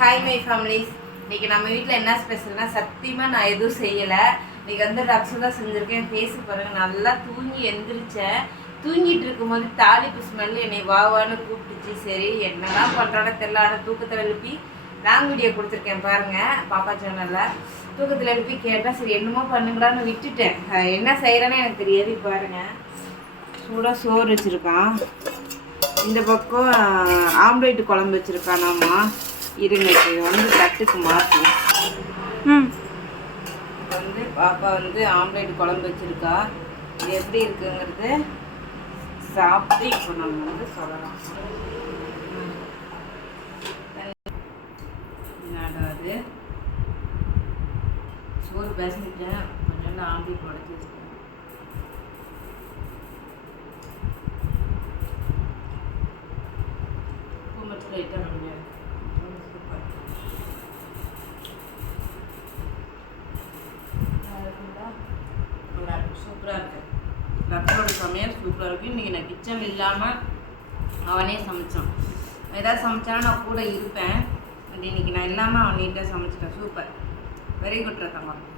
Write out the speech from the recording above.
Hi my families. இன்றைக்கி நம்ம வீட்டில் என்ன ஸ்பெஷல்னால் சத்தியமாக நான் எதுவும் செய்யலை. இன்றைக்கி வந்து ரக்ஸு தான் செஞ்சுருக்கேன். ஃபேஸு பாருங்கள், நல்லா தூங்கி எந்திரிச்சேன். தூங்கிட்டு இருக்கும்போது தாளிப்பு ஸ்மெல் என்னை வாவான்னு கூப்பிட்டுச்சு. சரி என்னதான் பண்ணுறானோ தெரில. ஆனால் தூக்கத்தில் எழுப்பி லாங் வீடியோ கொடுத்துருக்கேன் பாருங்கள், பாப்பா சேனலில். தூக்கத்தில் எழுப்பி கேட்டால் சரி என்னமோ பண்ணுங்கடான்னு விட்டுட்டேன். என்ன செய்கிறேன்னு எனக்கு தெரியாது. பாருங்கள், சூடாக சோறு வச்சுருக்கான். இந்த பக்கம் ஆம்லேட்டு குழம்பு வச்சுருக்கானாம்மா. இருங்க, வந்து தட்டுக்கு மாற்றும். வந்து பாப்பா வந்து ஆம்லேட் குழம்பு வச்சுருக்கா. இது எப்படி இருக்குங்கிறது சாப்பிட்டு இப்போ நம்ம வந்து சொல்லலாம். அதாவது சோறு பேசிட்டேன், கொஞ்சம் ஆம்லேட் உடச்சி வச்சுருக்கேன். உப்பு மட்டும் லைட்டாக நம்ம சூப்பராக இருக்குது. ரக்ஸோட சமையல் சூப்பராக இருக்குது. இன்றைக்கி நான் கிச்சன் இல்லாமல் அவனே சமைச்சான். ஏதாவது சமைச்சாலும் நான் கூட இருப்பேன். இன்றைக்கி நான் இல்லாமல் அவன் நீட்டாக சமைச்சிட்டேன். Super, very good ரத்தம்மா.